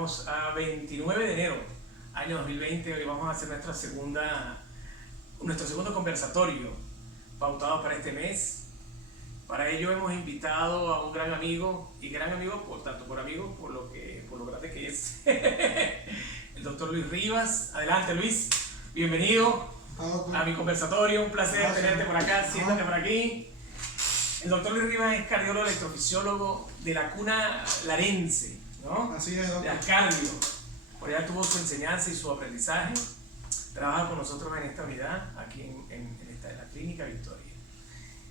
Estamos a 29 de enero, año 2020. Hoy vamos a hacer nuestro segundo conversatorio pautado para este mes. Para ello hemos invitado a un gran amigo, y gran amigo tanto por amigo, por lo grande que es, el doctor Luis Rivas. Adelante, Luis, bienvenido a mi conversatorio. Un placer tenerte por acá. Siéntate por aquí. El doctor Luis Rivas es cardiólogo electrofisiólogo de la cuna larense, ¿no? Así es, doctor. De Ascardio. Por allá tuvo su enseñanza y su aprendizaje. Trabaja con nosotros en esta unidad, aquí en la Clínica Victoria.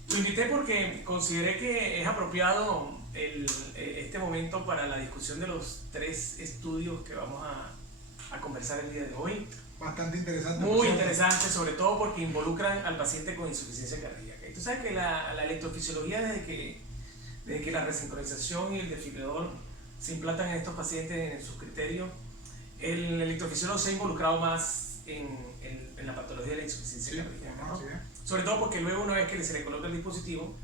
Lo invité porque consideré que es apropiado este momento para la discusión de los 3 estudios que vamos a conversar el día de hoy. Bastante interesante. Muy interesante, sobre todo porque involucran al paciente con insuficiencia cardíaca. Y tú sabes que la electrofisiología, desde que la resincronización y el desfibrilador se implantan en estos pacientes en sus criterios, el electrofisiólogo se ha involucrado más en la patología de la insuficiencia cardíaca, ¿no? Sí. Sobre todo porque luego, una vez que se le coloca el dispositivo,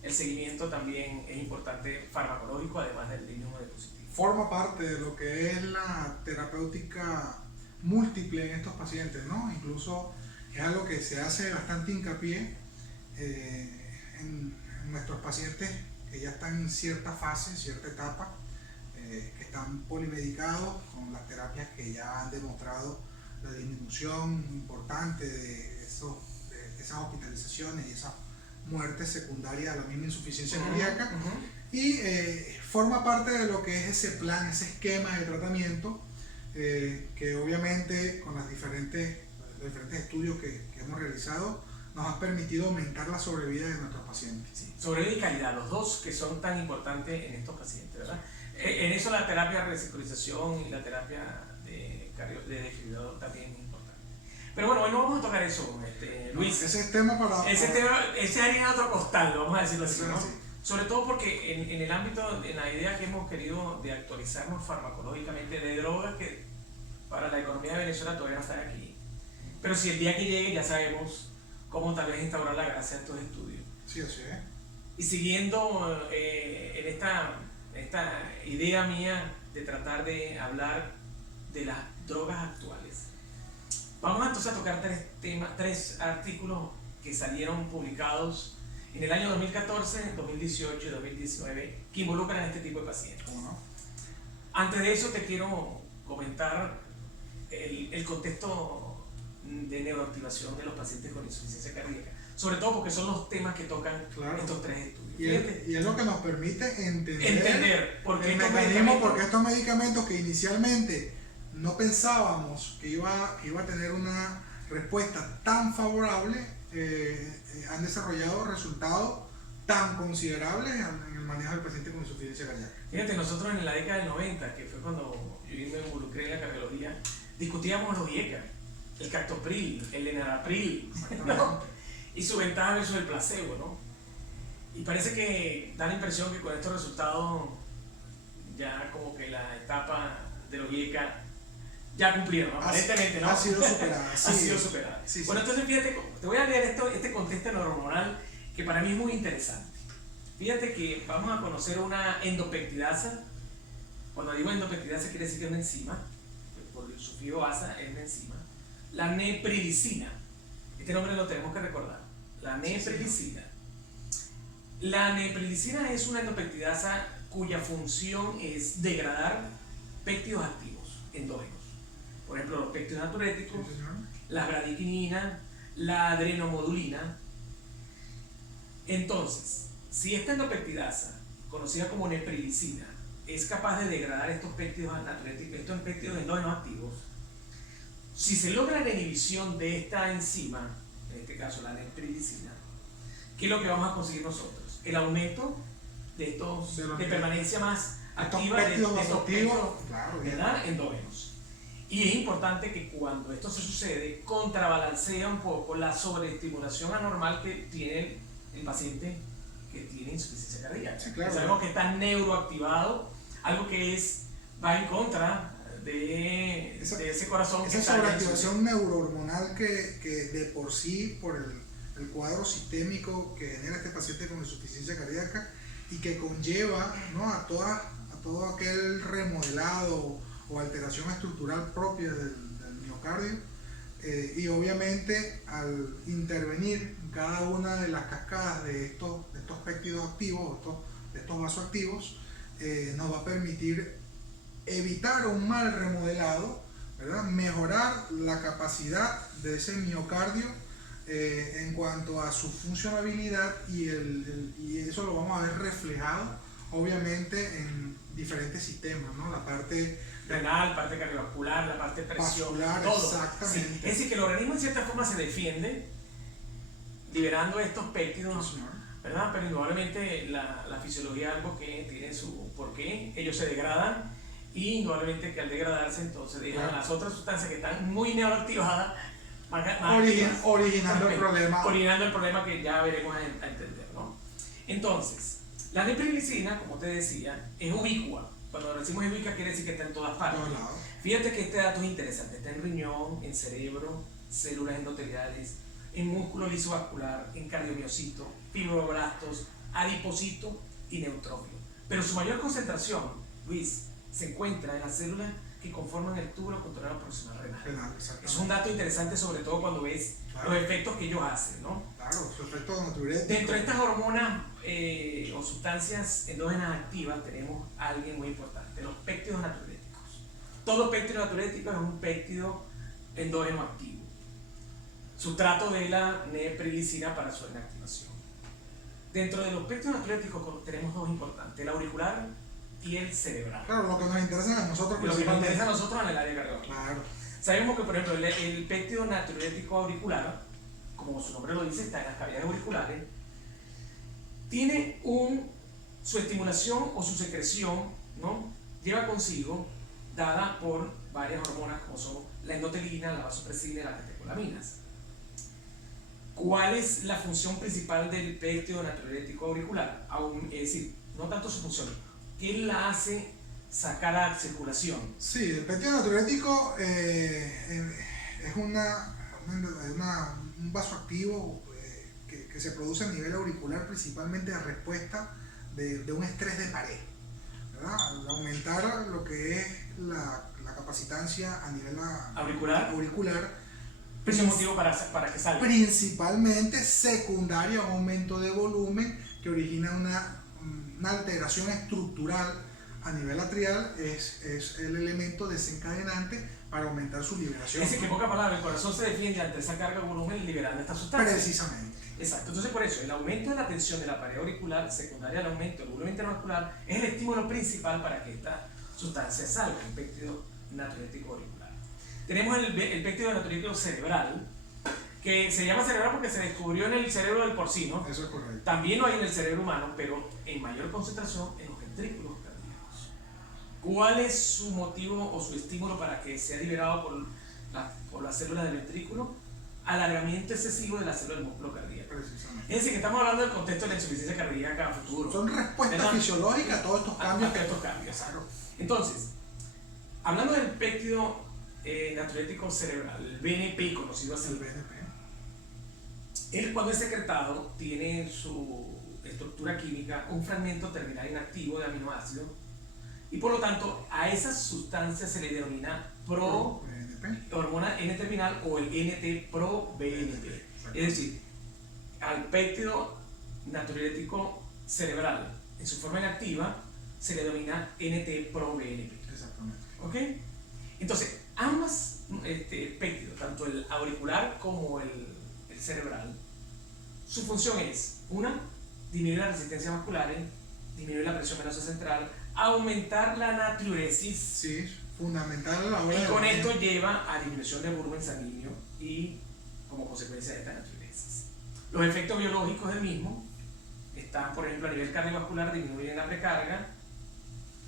el seguimiento también es importante farmacológico, además del mismo dispositivo. Forma parte de lo que es la terapéutica múltiple en estos pacientes, ¿no? Incluso es algo que se hace bastante hincapié en nuestros pacientes que ya están en cierta fase, cierta etapa, que están polimedicados con las terapias que ya han demostrado la disminución importante de esas hospitalizaciones y esas muertes secundarias a la misma insuficiencia cardíaca. Y forma parte de lo que es ese plan, ese esquema de tratamiento, que obviamente con los diferentes estudios que hemos realizado nos han permitido aumentar la sobrevida de nuestros pacientes. Sí, sobrevida y calidad, los dos que son tan importantes en estos pacientes, ¿verdad? En eso la terapia de resincronización y la terapia de desfibrilador también es importante. Pero bueno, hoy no vamos a tocar eso, Luis. Ese es tema para... Ese haría otro costal, vamos a decirlo así, ¿no? Sí. Sobre todo porque en el ámbito, en la idea que hemos querido de actualizarnos farmacológicamente de drogas que para la economía de Venezuela todavía no están aquí. Pero si el día que llegue ya sabemos cómo tal vez instaurar la gracia en estos estudios. Sí, así es. Y siguiendo en esta idea mía de tratar de hablar de las drogas actuales, vamos entonces a tocar 3 artículos que salieron publicados en el año 2014, 2018 y 2019 que involucran a este tipo de pacientes. ¿Cómo no? Antes de eso te quiero comentar el contexto de neuroactivación de los pacientes con insuficiencia cardíaca, sobre todo porque son los temas que tocan estos 3 estudios. Y es lo que nos permite entender por qué estos medicamentos que inicialmente no pensábamos que iba a tener una respuesta tan favorable, han desarrollado resultados tan considerables en el manejo del paciente con insuficiencia cardíaca. Fíjate, nosotros en la década del 90, que fue cuando yo me involucré en la cardiología, discutíamos los IECA, el captopril, el enalapril, ¿no? Y su ventaja versus el placebo, ¿no? Y parece que da la impresión que con estos resultados ya como que la etapa de los IECA ya cumplieron, aparentemente, ¿no? Ha sido superada. Ha sido superada. Sí. Bueno, entonces fíjate, te voy a leer este contexto neurohormonal que para mí es muy interesante. Fíjate que vamos a conocer una endopeptidasa. Cuando digo endopeptidasa quiere decir que es una enzima, por el sufijo asa es una enzima. La neprilicina, este nombre lo tenemos que recordar, la neprilicina. La neprilicina es una endopeptidasa cuya función es degradar péptidos activos endógenos. Por ejemplo, los péptidos natriuréticos, la bradicina, la adrenomodulina. Entonces, si esta endopeptidasa, conocida como neprilicina, es capaz de degradar estos péptidos natriuréticos, estos péptidos endógenos activos, si se logra la inhibición de esta enzima, en este caso la neprilicina, ¿qué es lo que vamos a conseguir nosotros? El aumento de permanencia más activa de estos péptidos, ¿verdad?, endógenos. Y es importante que cuando esto se sucede, contrabalancea un poco la sobreestimulación anormal que tiene el paciente que tiene insuficiencia cardíaca. Sí, claro. Sabemos que está neuroactivado, algo que va en contra de ese corazón. Esa sobreactivación neurohormonal que de por sí, por el cuadro sistémico que genera este paciente con insuficiencia cardíaca y que conlleva, ¿no?, a todas todo aquel remodelado o alteración estructural propia del miocardio. Y obviamente al intervenir en cada una de las cascadas de estos péptidos activos, de estos vasoactivos, nos va a permitir evitar un mal remodelado, ¿verdad? Mejorar la capacidad de ese miocardio en cuanto a su funcionabilidad y eso lo vamos a ver reflejado obviamente en diferentes sistemas, ¿no? La parte renal, parte cardiovascular, la parte de presión, vascular, todo. exactamente. Sí. Es decir, que el organismo en cierta forma se defiende liberando estos péptidos, ¿verdad? Pero indudablemente la fisiología es algo que tiene su porqué, ellos se degradan y indudablemente que al degradarse entonces dejan las otras sustancias que están muy neuroactivadas originando el problema. Originando el problema que ya veremos a entender, ¿no? Entonces, la neprilicina, como te decía, es ubicua. Cuando decimos ubicua quiere decir que está en todas partes. Fíjate que este dato es interesante, está en riñón, en cerebro, células endoteliales, en músculo lisovascular, en cardiomiocito, fibroblastos, adipocito y neutrófilo. Pero su mayor concentración, Luis, se encuentra en las células que conforman el túbulo controlado por el renal. Es un dato interesante, sobre todo cuando ves los efectos que ellos hacen, ¿no? Claro, su efecto natural. Dentro de estas hormonas o sustancias endógenas activas tenemos a alguien muy importante, los péptidos natriuréticos. Todo péptido natriurético es un péptido endógeno activo. Sustrato de la neprilicina para su inactivación. Dentro de los péptidos natriuréticos tenemos dos importantes, el auricular y el cerebral. Claro, lo que nos interesa a nosotros. Lo que nos interesa a nosotros en el área cardiovascular. Claro. Sabemos que, por ejemplo, el péptido natriurético auricular, como su nombre lo dice, está en las cavidades auriculares, tiene su estimulación o su secreción, ¿no? Lleva consigo, dada por varias hormonas como son la endotelina, la vasopresina y las catecolaminas. ¿Cuál es la función principal del péptido natriurético auricular? Es decir, no tanto su función, ¿qué la hace sacar a circulación? Sí, el péptido natriurético es un vasoactivo que se produce a nivel auricular principalmente a respuesta de un estrés de pared, ¿verdad? Al aumentar lo que es la capacitancia a nivel auricular, ¿Ese es motivo para que salga? Principalmente secundaria a un aumento de volumen que origina una alteración estructural a nivel atrial, es el elemento desencadenante para aumentar su liberación. Es decir, que en pocas palabras, el corazón se defiende ante esa carga de volumen liberando esta sustancia. Precisamente. Exacto. Entonces, por eso, el aumento de la tensión de la pared auricular, secundaria al aumento del volumen intravascular, es el estímulo principal para que esta sustancia salga, el péptido natriurético auricular. Tenemos el péptido natriurético cerebral, que se llama cerebral porque se descubrió en el cerebro del porcino. Eso es correcto. También lo hay en el cerebro humano, pero en mayor concentración en los ventrículos cardíacos. ¿Cuál es su motivo o su estímulo para que sea liberado por las células del ventrículo? Alargamiento excesivo de las células del músculo cardíaco. Precisamente. Es decir, que estamos hablando del contexto de la insuficiencia cardíaca a futuro. Son respuestas fisiológicas a todos estos cambios. A estos cambios, claro. Entonces, hablando del péptido natriurético cerebral, el BNP, conocido así. El BNP. Él, cuando es secretado, tiene en su estructura química un fragmento terminal inactivo de aminoácido y por lo tanto a esa sustancia se le denomina hormona N-terminal o el NT-proBNP. Es decir, al péptido natriurético cerebral en su forma inactiva se le denomina NT-proBNP. Exactamente. ¿Ok? Entonces, ambas péptidos, tanto el auricular como el cerebral, su función es, una, disminuir la resistencia vascular, disminuir la presión venosa central, aumentar la natriuresis. Sí, fundamental a la hora y con esto lleva a disminución de volumen sanguíneo y como consecuencia de esta natriuresis. Los efectos biológicos del mismo están, por ejemplo, a nivel cardiovascular, disminuyen la precarga,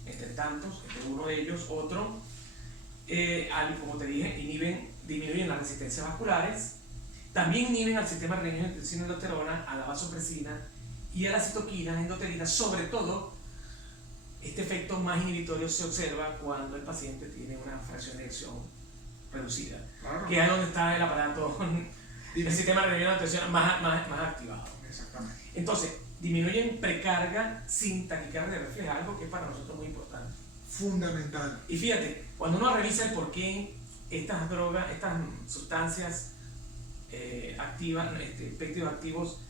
entre tantos, entre uno de ellos, otro, como te dije, disminuyen las resistencias vasculares, también inhiben al sistema renina-angiotensina-aldosterona, a la vasopresina y a las citoquinas endotelinas. Sobre todo, este efecto más inhibitorio se observa cuando el paciente tiene una fracción de eyección reducida, claro, que es donde está el sistema renina-angiotensina más activado. Exactamente. Entonces, disminuyen precarga sin taquicardia refleja, algo que es para nosotros muy importante. Fundamental. Y fíjate, cuando uno revisa el por qué estas drogas, estas sustancias activas, péptidos activos,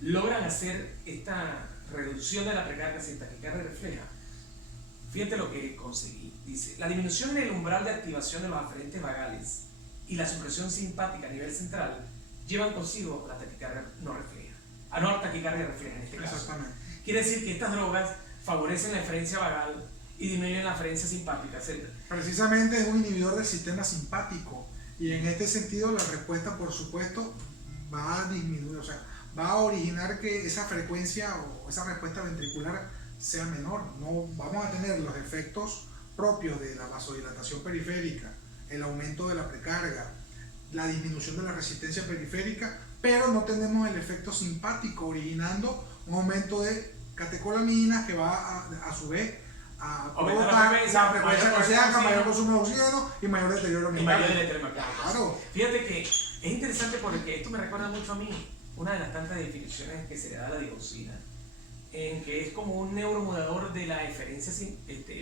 logran hacer esta reducción de la precarga sin taquicardia refleja, fíjate lo que conseguí. Dice, la disminución en el umbral de activación de los aferentes vagales y la supresión simpática a nivel central llevan consigo la taquicardia no refleja. No taquicardia refleja en este caso. Exactamente. Quiere decir que estas drogas favorecen la eferencia vagal y disminuyen la eferencia simpática, etc. Precisamente es un inhibidor del sistema simpático y en este sentido la respuesta, por supuesto, va a disminuir, o sea, va a originar que esa frecuencia o esa respuesta ventricular sea menor. No vamos a tener los efectos propios de la vasodilatación periférica, el aumento de la precarga, la disminución de la resistencia periférica, pero no tenemos el efecto simpático originando un aumento de catecolaminas que va a su vez a provocar la frecuencia cardíaca, mayor consumo de oxígeno y mayor deterioro miocardial. Claro. Fíjate que es interesante porque esto me recuerda mucho a mí, una de las tantas definiciones que se le da a la digoxina, en que es como un neuromodulador de la eferencia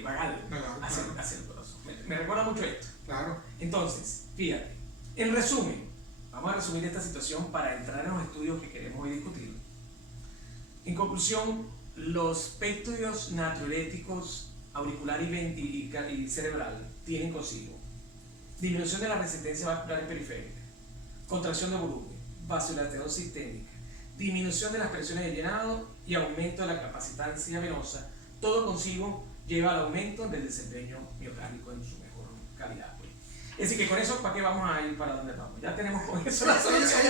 vagal hacia el corazón. Me recuerda mucho esto. Claro. Entonces, fíjate, en resumen, vamos a resumir esta situación para entrar en los estudios que queremos hoy discutir. En conclusión, los péptidos natriuréticos auricular y cerebral tienen consigo disminución de la resistencia vascular y periférica, contracción de volumen, vasodilatación sistémica, disminución de las presiones de llenado y aumento de la capacitancia venosa. Todo consigo lleva al aumento del desempeño miocárdico en su mejor calidad. Es decir, que con eso, ¿para qué vamos a ir? ¿Para dónde vamos? Ya tenemos con eso la solución.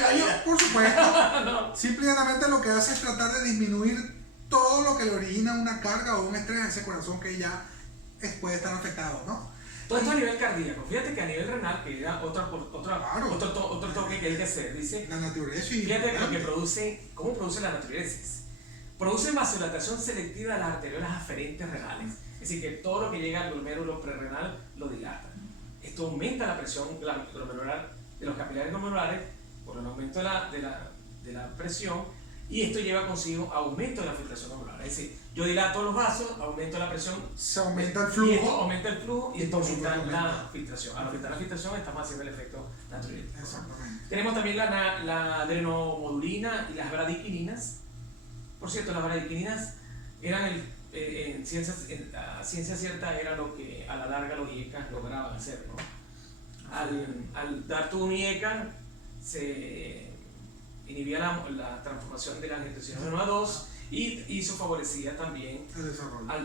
Por supuesto. No. Simplemente lo que hace es tratar de disminuir todo lo que le origina una carga o un estrés a ese corazón que ya puede estar afectado, ¿no? Todo esto a nivel cardíaco. Fíjate que a nivel renal, que era otro toque que hay que hacer, dice. La natriuresis. Fíjate lo que produce, ¿cómo produce la natriuresis? Produce vasodilatación selectiva de las arteriolas aferentes renales. Es decir, que todo lo que llega al glomérulo prerrenal lo dilata. Esto aumenta la presión glomerular de los capilares glomerulares por el aumento de la presión, y esto lleva consigo aumento de la filtración glomerular. Es decir, yo dilato los vasos, aumento la presión, se aumenta el flujo, y esto aumenta el flujo y esto aumenta la filtración. Al aumentar la filtración estamos haciendo el efecto natriurético. Exactamente. Tenemos también la adrenomodulina y las bradiquininas. Por cierto, las bradiquininas eran en ciencia cierta era lo que a la larga los IECA lograban hacer, ¿no? Al dar tu un IECA se inhibía la transformación de la angiotensina 1 a 2 y eso favorecía también a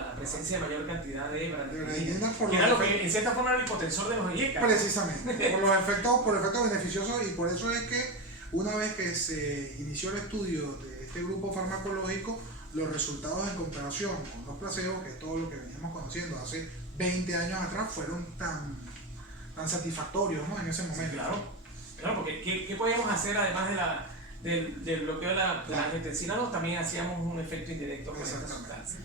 la presencia de mayor cantidad de bradiquininas, que era lo que en cierta forma era el hipotensor de los IECA. Precisamente, por efectos beneficiosos, y por eso es que una vez que se inició el estudio de este grupo farmacológico, los resultados en comparación con los placebos, que es todo lo que veníamos conociendo hace 20 años atrás, fueron tan satisfactorios, ¿no? En ese momento. Sí, claro, porque ¿qué podíamos hacer además del bloqueo de la angiotensina 2? También hacíamos un efecto indirecto con esta sustancia.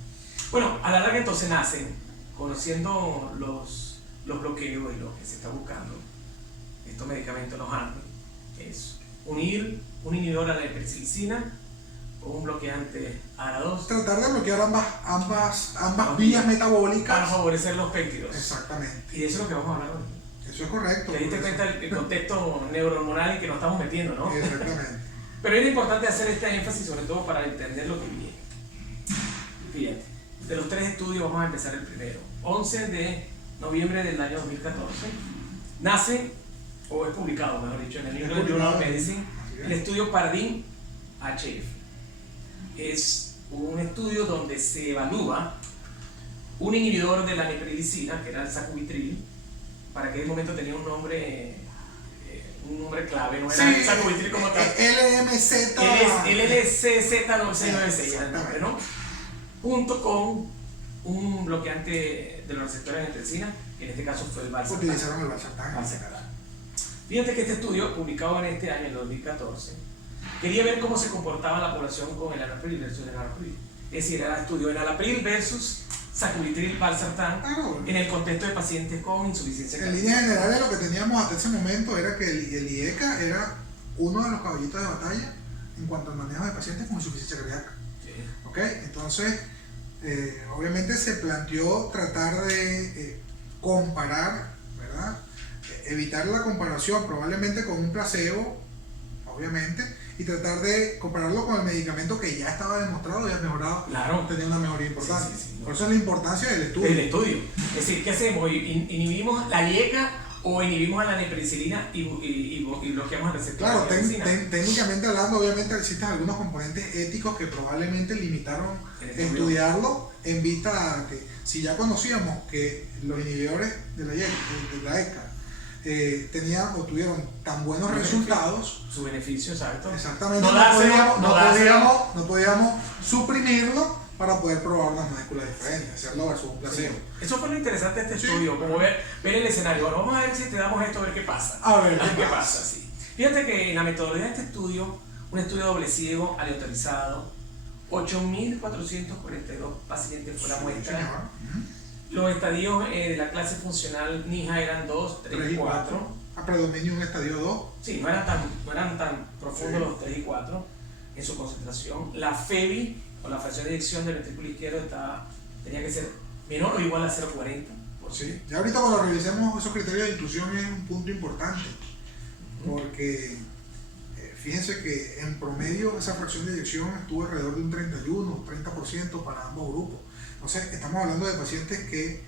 Bueno, a la larga entonces nacen, conociendo los bloqueos y lo que se está buscando, estos medicamentos los ARNI, es unir un inhibidor a la hipercilicina o un bloqueante ARA2. Tratar de bloquear ambas vías metabólicas para favorecer los péptidos. Exactamente. Y de eso es lo que vamos a hablar hoy. Eso es correcto. Te diste cuenta el contexto neurohormonal en que nos estamos metiendo, ¿no? Exactamente. Pero es importante hacer este énfasis, sobre todo para entender lo que viene. Fíjate, de los 3 estudios vamos a empezar el primero. 11 de noviembre del año 2014. Nace, o es publicado, mejor dicho, en el New England Journal of Medicine, el estudio PARADIGM-HF. Es un estudio donde se evalúa un inhibidor de la neprilicina, que era el sacubitril. Para aquel momento tenía un nombre clave, no era el sacubitril como tal. LMZ. LLCZ9696 era el nombre, ¿no? Junto con un bloqueante de los receptores de angiotensina, que en este caso fue el valsartán. Utilizaron el valsartán. Fíjate que este estudio, publicado en este año, en 2014, quería ver cómo se comportaba la población con el enalapril versus el enalapril. Es decir, era estudio enalapril versus sacubitril valsartán en el contexto de pacientes con insuficiencia cardíaca. En líneas generales, lo que teníamos hasta ese momento era que el IECA era uno de los caballitos de batalla en cuanto al manejo de pacientes con insuficiencia cardíaca. Sí. ¿Ok? Entonces, obviamente se planteó tratar de comparar, ¿verdad? Evitar la comparación probablemente con un placebo, obviamente, y tratar de compararlo con el medicamento que ya estaba demostrado y ha mejorado, Claro. tenía una mejoría importante. Sí, sí, sí. Por eso es la importancia del estudio. El estudio. Es decir, ¿qué hacemos? ¿Inhibimos la IECA o inhibimos a la neprilicilina y bloqueamos el receptor Claro, de la neprilicilina? técnicamente hablando, obviamente existen algunos componentes éticos que probablemente limitaron estudiarlo en vista a que si ya conocíamos que los inhibidores de la ECA tenían o tuvieron tan buenos resultados, Su beneficio, exacto. exactamente, no podíamos suprimirlo para poder probar una molécula diferente, hacerlo versus un placebo. Sí. Eso fue lo interesante de este estudio, como ver el escenario. Bueno, vamos a ver si te damos esto, a ver qué pasa. A ver qué pasa. Sí. Fíjate que en la metodología de este estudio, un estudio doble ciego, aleatorizado, 8.442 pacientes fue la muestra. Los estadios de la clase funcional NIHA eran 2, 3 y 4. A predominio un estadio 2. Sí, no eran tan profundos los 3 y 4 en su concentración. La FEBI, o la fracción de eyección del ventrículo izquierdo, tenía que ser menor o igual a 0,40. Sí. Ya ahorita cuando revisemos esos criterios de inclusión es un punto importante, porque fíjense que en promedio esa fracción de eyección estuvo alrededor de un 31, 30% para ambos grupos. Entonces estamos hablando de pacientes que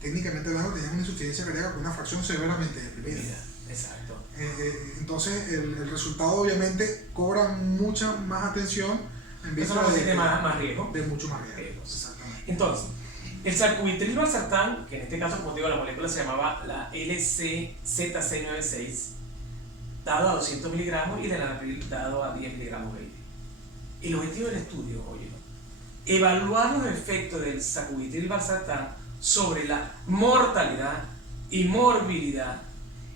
técnicamente hablando tenían una insuficiencia cardíaca con una fracción severamente deprimida. Exacto. Entonces el resultado obviamente cobra mucha más atención en vista de más riesgo. De mucho más riesgo. Exactamente. Entonces, el sacubitril valsartán, que en este caso, como te digo, la molécula se llamaba la LCZC96, dado a 200 miligramos, y el enalapril dado a 10 miligramos 20. El objetivo del estudio, oye, evaluar los efectos del sacubitril valsartán sobre la mortalidad y morbilidad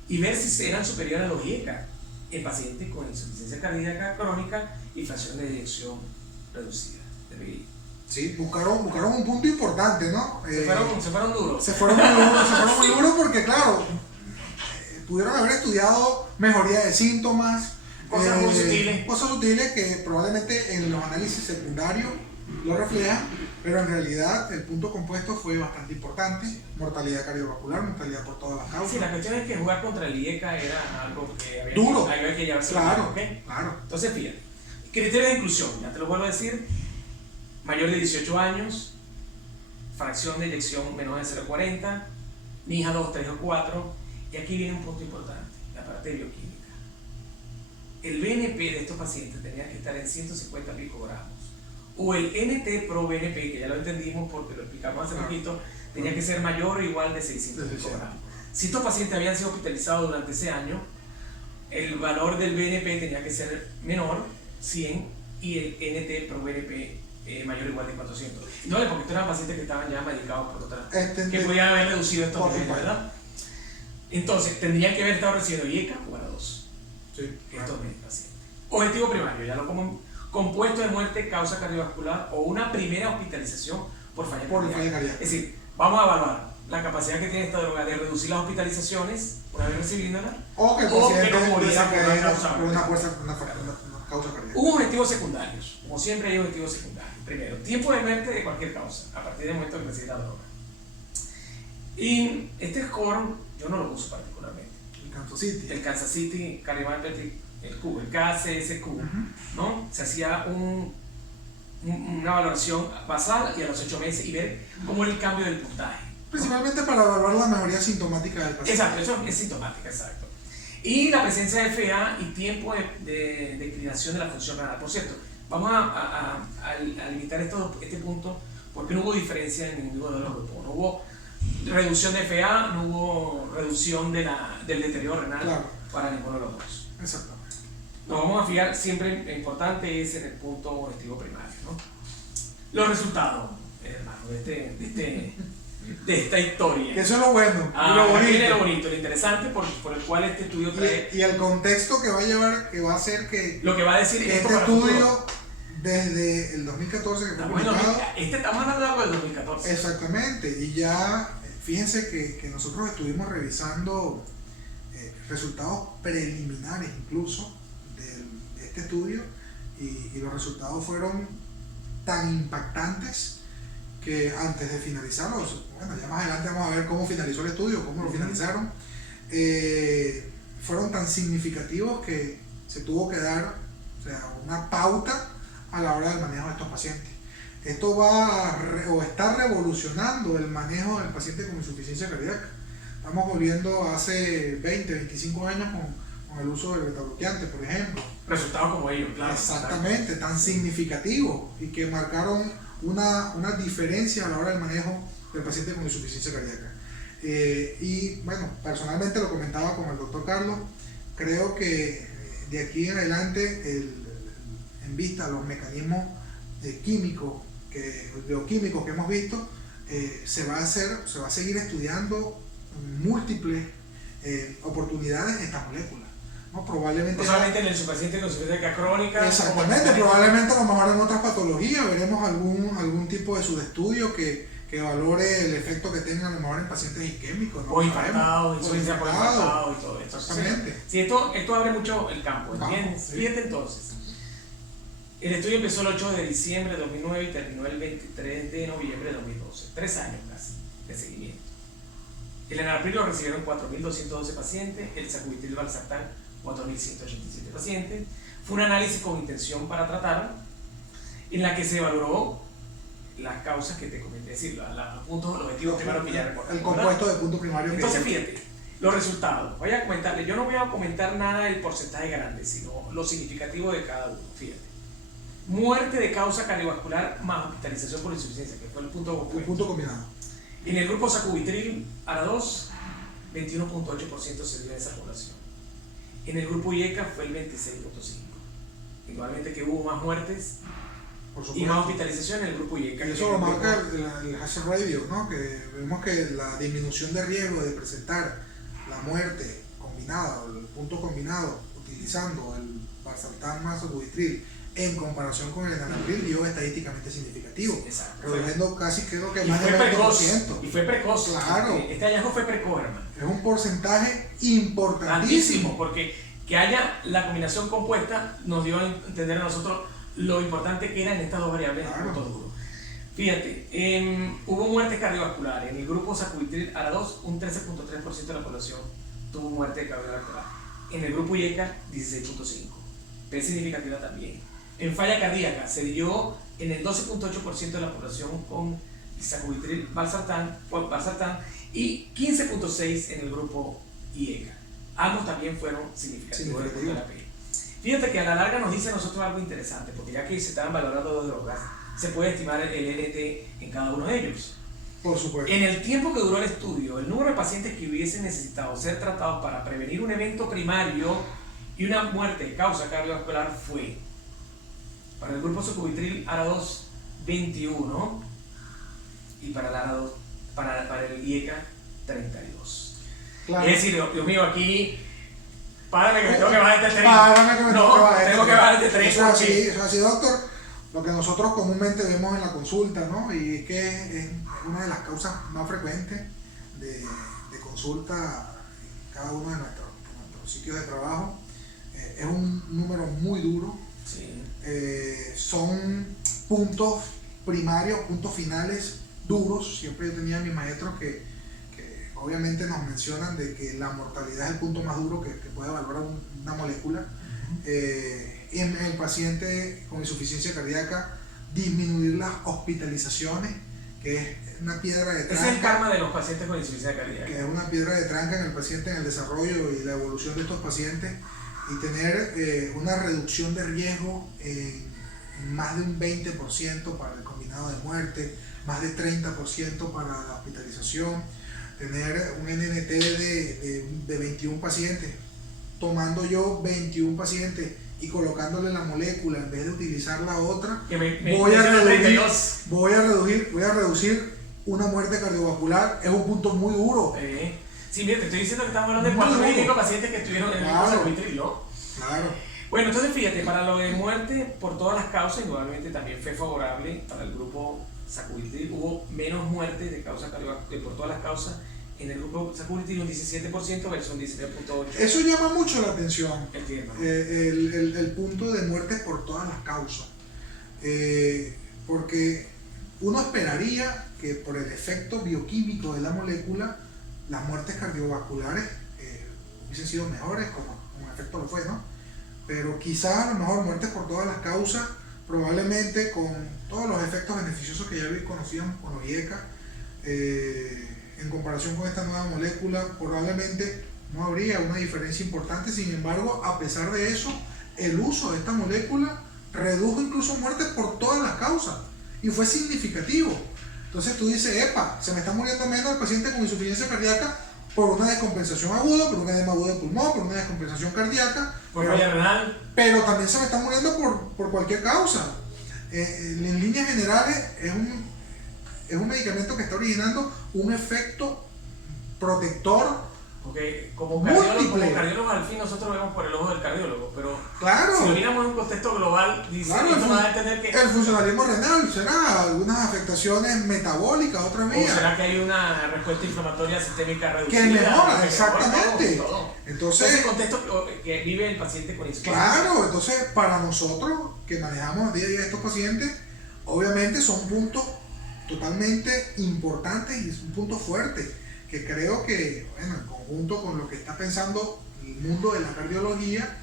y ver si eran superiores a los IECA en pacientes con insuficiencia cardíaca crónica y fracción de eyección reducida de PI. Sí, buscaron un punto importante, ¿no? Se fueron duros. Se fueron muy duros porque, claro, pudieron haber estudiado mejoría de síntomas, cosas muy sutiles. Cosas sutiles que probablemente en los análisis secundarios lo reflejan, pero en realidad el punto compuesto fue bastante importante. Sí. Mortalidad cardiovascular, mortalidad por todas las causas. Sí, la cuestión es que jugar contra el IECA era algo que había duro. Que llevarse. Claro, ¿okay? Claro. Entonces, fíjate, criterios de inclusión, ya te lo vuelvo a decir: mayor de 18 años, fracción de eyección menor de 0,40, NIHA 2, 3 o 4, y aquí viene un punto importante, la parte bioquímica. El BNP de estos pacientes tenía que estar en 150 picogramos, o el NT-proBNP, que ya lo entendimos porque lo explicamos hace poquito, tenía que ser mayor o igual de 600 picogramos. Si estos pacientes habían sido hospitalizados durante ese año, el valor del BNP tenía que ser menor, 100, y el NT-proBNP mayor o igual de 400. No, porque estos eran pacientes que estaban ya medicados por otra, que podían haber reducido estos niveles, ¿verdad? Entonces, tendrían que haber estado recibiendo IECA o ARA 2. Sí, estos pacientes. Objetivo primario, ya lo como compuesto de muerte, causa cardiovascular o una primera hospitalización por falla cardíaca. Es decir, vamos a evaluar la capacidad que tiene esta droga de reducir las hospitalizaciones una vez recibiéndola, o que no moriera por una causa cardíaca. Hubo objetivos secundarios, como siempre hay objetivos secundarios. Primero, tiempo de muerte de cualquier causa, a partir del momento que recibe la droga. Y este score yo no lo uso particularmente. El Kansas City Cardiomyopatric, el KCSQ, ¿no? Se hacía una valoración basal y a los 8 meses y ver cómo era el cambio del puntaje, ¿no? Principalmente para evaluar la mejoría sintomática del paciente. Exacto, eso es sintomática, exacto. Y la presencia de FA y tiempo de declinación de la función renal. Por cierto, vamos a limitar este punto porque no hubo diferencia en ninguno de los grupos. No hubo reducción de FA, no hubo reducción del deterioro renal para ninguno de los dos. Exactamente. Nos vamos a fijar, siempre lo importante es en el punto objetivo primario, ¿no? Los resultados, hermano, de esta historia. Que eso es lo bueno. Lo bonito, lo interesante por el cual este estudio trae. Y el contexto que va a llevar, que va a hacer que. Lo que va a decir que este estudio, desde el 2014 que fue publicado. Estamos hablando de algo del 2014. Exactamente. Y ya, fíjense que nosotros estuvimos revisando resultados preliminares incluso de este estudio. y los resultados fueron tan impactantes que antes de finalizarlos, bueno, ya más adelante vamos a ver cómo finalizó el estudio, cómo lo finalizaron, fueron tan significativos que se tuvo que dar, o sea, una pauta a la hora del manejo de estos pacientes. Esto está revolucionando el manejo del paciente con insuficiencia cardíaca. Estamos volviendo hace 20, 25 años con el uso del betabloqueante, por ejemplo. Resultados como ellos, claro. Exactamente, tan significativos y que marcaron una diferencia a la hora del manejo del paciente con insuficiencia cardíaca. Y bueno, personalmente lo comentaba con el doctor Carlos, creo que de aquí en adelante, en vista a los mecanismos químicos, bioquímicos que hemos visto, se va a seguir estudiando múltiples oportunidades de estas moléculas, ¿no? Probablemente no solamente en el paciente con insuficiencia crónica. Exactamente, probablemente a lo mejor en otras patologías veremos algún tipo de subestudio que valore el efecto que tenga a lo mejor en pacientes isquémicos, ¿no? O infartados, insuficiencia por infartado y todo esto. Exactamente. Sí, esto abre mucho el campo, ¿entiendes? Sí. Fíjate entonces. El estudio empezó el 8 de diciembre de 2009 y terminó el 23 de noviembre de 2012. 3 años casi de seguimiento. El enalapril lo recibieron 4.212 pacientes, el sacubitril/valsartán 4.187 pacientes. Fue un análisis con intención para tratar, en la que se valoró las causas que te comenté, es decir, los puntos, los objetivos primarios que ya recordamos. El compuesto de punto primario. Entonces, fíjate, los resultados. Voy a comentarles, yo no voy a comentar nada del porcentaje grande, sino lo significativo de cada uno. Fíjate. Muerte de causa cardiovascular más hospitalización por insuficiencia, que fue el punto opuesto. El punto combinado. En el grupo sacubitril ARA2, 21.8% se dio en esa población. En el grupo IECA fue el 26.5%. Igualmente que hubo más muertes y más hospitalización en el grupo IECA. Y eso lo marca el hazard ratio, ¿no? Que vemos que la disminución de riesgo de presentar la muerte combinada o el punto combinado utilizando el valsartán más sacubitril en comparación con el enalapril dio estadísticamente significativo. Exacto. Reduciendo casi creo que y más del 20%. Y fue precoz. Claro. Este hallazgo fue precoz, hermano. Es un porcentaje importantísimo. Porque que haya la combinación compuesta nos dio a entender a nosotros lo importante que eran estas dos variables. Claro. Duro. Fíjate, hubo muertes cardiovasculares. En el grupo sacubitril ARA2, un 13.3% de la población tuvo muerte cardiovascular. En el grupo IECA, 16.5%. Es significativa también. En falla cardíaca se dio en el 12.8% de la población con sacubitril valsartán y 15.6% en el grupo IECA. Ambos también fueron significativos desde el punto de la P. Fíjate que a la larga nos dice a nosotros algo interesante, porque ya que se estaban valorando dos drogas, se puede estimar el NT en cada uno de ellos. Por supuesto. En el tiempo que duró el estudio, el número de pacientes que hubiesen necesitado ser tratados para prevenir un evento primario y una muerte de causa cardiovascular fue, para el grupo sacubitril ARA2, 21, y para el ARA2, para el IECA, 32. Claro. Es decir, Dios mío, aquí, párame que me tengo que bajar este 3. Párame que me tengo que bajar tengo que bajar este 3. Eso es así, doctor. Lo que nosotros comúnmente vemos en la consulta, ¿no? Y es que es una de las causas más frecuentes de consulta en cada uno de nuestros sitios de trabajo. Es un número muy duro. Sí. Son puntos primarios, puntos finales duros. Siempre yo tenía a mis maestros que obviamente nos mencionan de que la mortalidad es el punto más duro que puede evaluar una molécula. En el paciente con insuficiencia cardíaca, disminuir las hospitalizaciones, que es una piedra de tranca. Es el karma de los pacientes con insuficiencia cardíaca. Que es una piedra de tranca en el paciente, en el desarrollo y la evolución de estos pacientes, y tener una reducción de riesgo en más de un 20% para el combinado de muerte, más de 30% para la hospitalización, tener un NNT de 21 pacientes, tomando yo 21 pacientes y colocándole la molécula en vez de utilizar la otra, voy a reducir una muerte cardiovascular. Es un punto muy duro. Sí, mira, te estoy diciendo que estamos hablando de 4.000 pacientes que estuvieron en el grupo sacubitril, ¿no? Claro. Bueno, entonces fíjate, para lo de muerte por todas las causas, igualmente también fue favorable para el grupo sacubitril. Hubo menos muertes de causa cardiovascular por todas las causas en el grupo Security un 17% versus un 19.8%. Eso llama mucho la atención. Entiendo. El punto de muerte por todas las causas. Porque uno esperaría que por el efecto bioquímico de la molécula, las muertes cardiovasculares hubiesen sido mejores, como en efecto lo fue, ¿no? Pero quizás a lo mejor muertes por todas las causas, probablemente con todos los efectos beneficiosos que ya conocíamos con Oyeca, en comparación con esta nueva molécula, probablemente no habría una diferencia importante. Sin embargo, a pesar de eso, el uso de esta molécula redujo incluso muertes por todas las causas y fue significativo. Entonces tú dices, epa, se me está muriendo menos el paciente con insuficiencia cardíaca por una descompensación aguda, por un edema agudo de pulmón, por una descompensación cardíaca, por falla renal, pero también se me está muriendo por cualquier causa. En líneas generales es un medicamento que está originando un efecto protector porque como múltiple. cardiólogos al fin nosotros vemos por el ojo del cardiólogo, pero claro, si lo miramos en un contexto global, dice, claro, esto va a tener que... el funcionalismo renal será algunas afectaciones metabólicas, otra vez. O será que hay una respuesta inflamatoria sistémica reducida. Que mejora, exactamente. Todo. Entonces, ese contexto que vive el paciente con insuficiencia. Claro, entonces para nosotros que manejamos día a día estos pacientes, obviamente son puntos totalmente importantes y es un punto fuerte que creo que, bueno, en conjunto con lo que está pensando el mundo de la cardiología,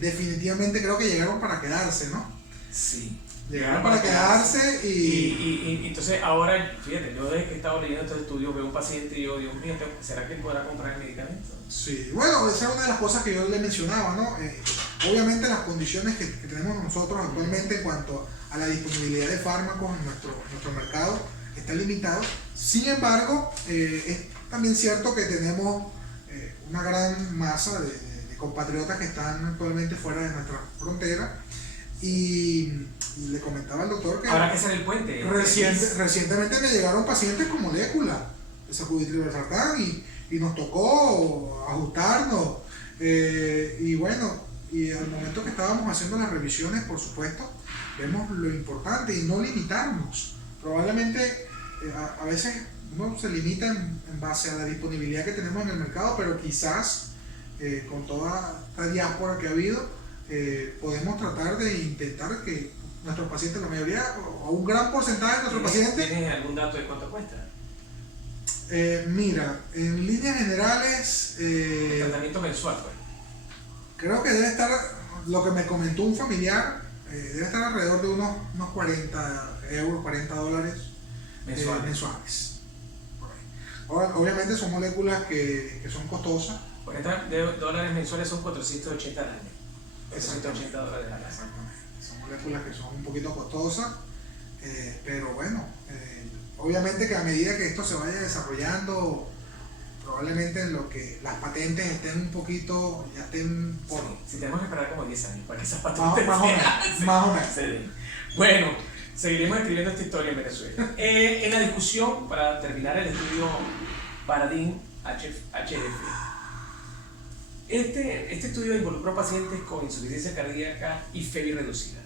definitivamente creo que llegaron para quedarse, ¿no? Sí. Llegaron para quedarse y entonces ahora, fíjate, yo desde que he estado leyendo estos estudios veo un paciente y yo, Dios mío, ¿será que él podrá comprar el medicamento? Sí, bueno, esa es una de las cosas que yo le mencionaba, ¿no? Obviamente las condiciones que tenemos nosotros actualmente en cuanto a la disponibilidad de fármacos en nuestro mercado está limitado. Sin embargo, es también cierto que tenemos una gran masa de compatriotas que están actualmente fuera de nuestra frontera y le comentaba al doctor que habrá que hacer el puente. Recientemente me llegaron pacientes con molécula de sacubitril/valsartán y nos tocó ajustarnos y bueno, y al momento que estábamos haciendo las revisiones, por supuesto, vemos lo importante y no limitarnos. Probablemente a veces uno se limita en base a la disponibilidad que tenemos en el mercado, pero quizás con toda esta diáspora que ha habido, podemos tratar de intentar que nuestros pacientes, la mayoría o un gran porcentaje de nuestros pacientes... ¿Tienes algún dato de cuánto cuesta? Mira, en líneas generales... el tratamiento mensual, pues. Creo que debe estar, lo que me comentó un familiar, debe estar alrededor de unos 40 euros, 40 dólares mensuales. Ahora, obviamente son moléculas que son costosas. 40 dólares mensuales son 480 al año. 480 dólares al año. Exactamente. Son moléculas que son un poquito costosas, pero bueno, obviamente que a medida que esto se vaya desarrollando, probablemente en lo que las patentes estén un poquito, ya estén por... Sí, tenemos que esperar como 10 años para que esas patentes más o menos. Sí. Bueno, seguiremos escribiendo esta historia en Venezuela. En la discusión, para terminar el estudio Paradigm HF, este estudio involucró pacientes con insuficiencia cardíaca y FEBI reducida.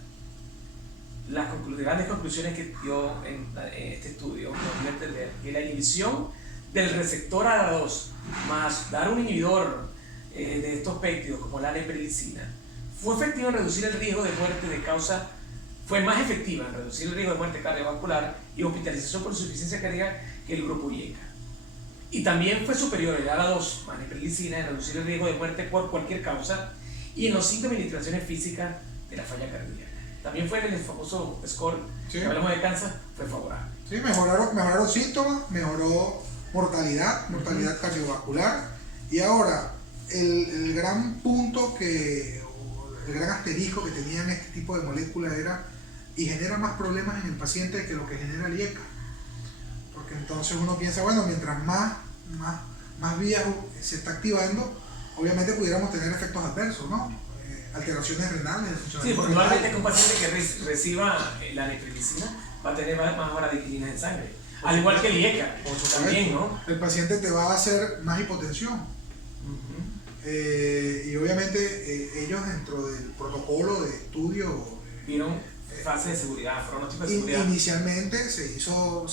Las grandes conclusiones que dio en este estudio nos dio a entender que la inhibición del receptor ADA2 más dar un inhibidor de estos péptidos como la neprilicina fue efectiva en reducir el riesgo de muerte de causa, fue más efectiva en reducir el riesgo de muerte cardiovascular y hospitalización por insuficiencia cardíaca que el grupo Oyeca. Y también fue superior el ADA2 más neprilicina en reducir el riesgo de muerte por cualquier causa y en los síntomas y ilustraciones físicas de la falla cardíaca. También fue en el famoso score, sí, que hablamos de cáncer, fue favorable. Sí, mejoraron síntomas, mejoró mortalidad cardiovascular. Y ahora, el gran punto el gran asterisco que tenían este tipo de moléculas era y genera más problemas en el paciente que lo que genera el IECA. Porque entonces uno piensa, bueno, mientras más vías se está activando, obviamente pudiéramos tener efectos adversos, ¿no? Alteraciones renales, sí, porque normalmente que un paciente que reciba la neprilicina va a tener más variclinas en sangre, al igual que el IECA, también, ¿no? El paciente te va a hacer más hipotensión. Y obviamente ellos dentro del protocolo de estudio vieron fase de seguridad, pronóstico de seguridad. Inicialmente se hizo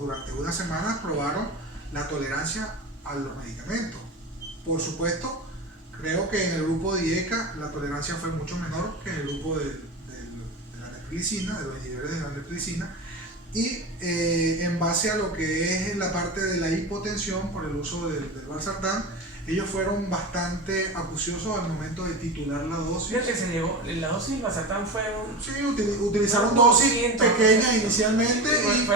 durante unas semanas, probaron la tolerancia a los medicamentos. Por supuesto, creo que en el grupo de IECA la tolerancia fue mucho menor que en el grupo de la neprilicina, de los inhibidores de la neprilicina, y en base a lo que es la parte de la hipotensión por el uso del valsartán, ellos fueron bastante acuciosos al momento de titular la dosis. Fíjate que se llegó, la dosis del valsartán fue Sí, utilizaron dosis pequeñas inicialmente y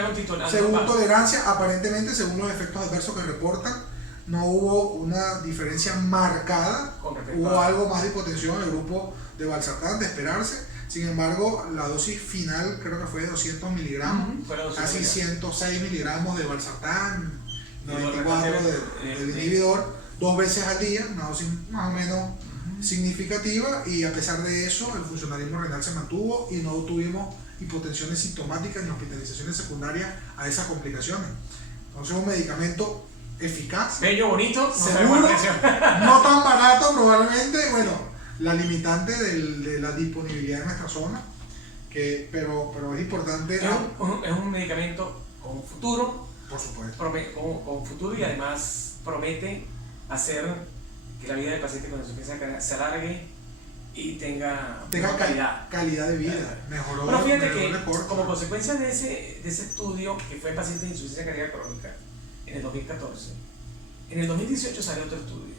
según tolerancia, aparentemente según los efectos adversos que reportan, no hubo una diferencia marcada, hubo algo más de hipotensión en el grupo de valsartán, de esperarse. Sin embargo, la dosis final creo que fue de 200 miligramos, casi 106 miligramos de valsartán, 94 del inhibidor, 2 veces al día, una dosis más o menos significativa, y a pesar de eso el funcionalismo renal se mantuvo y no tuvimos hipotensiones sintomáticas ni hospitalizaciones secundarias a esas complicaciones. Entonces un medicamento eficaz, bello, bonito, seguro, no tan barato probablemente, bueno, la limitante de la disponibilidad en nuestra zona, pero es importante. Es un medicamento con futuro, por supuesto, con futuro, y además promete hacer que la vida del paciente con insuficiencia cardíaca se alargue y tenga calidad de vida, mejoró. Pero fíjate que como consecuencia de ese estudio, que fue en pacientes de insuficiencia cardíaca crónica en el 2014, en el 2018 salió otro estudio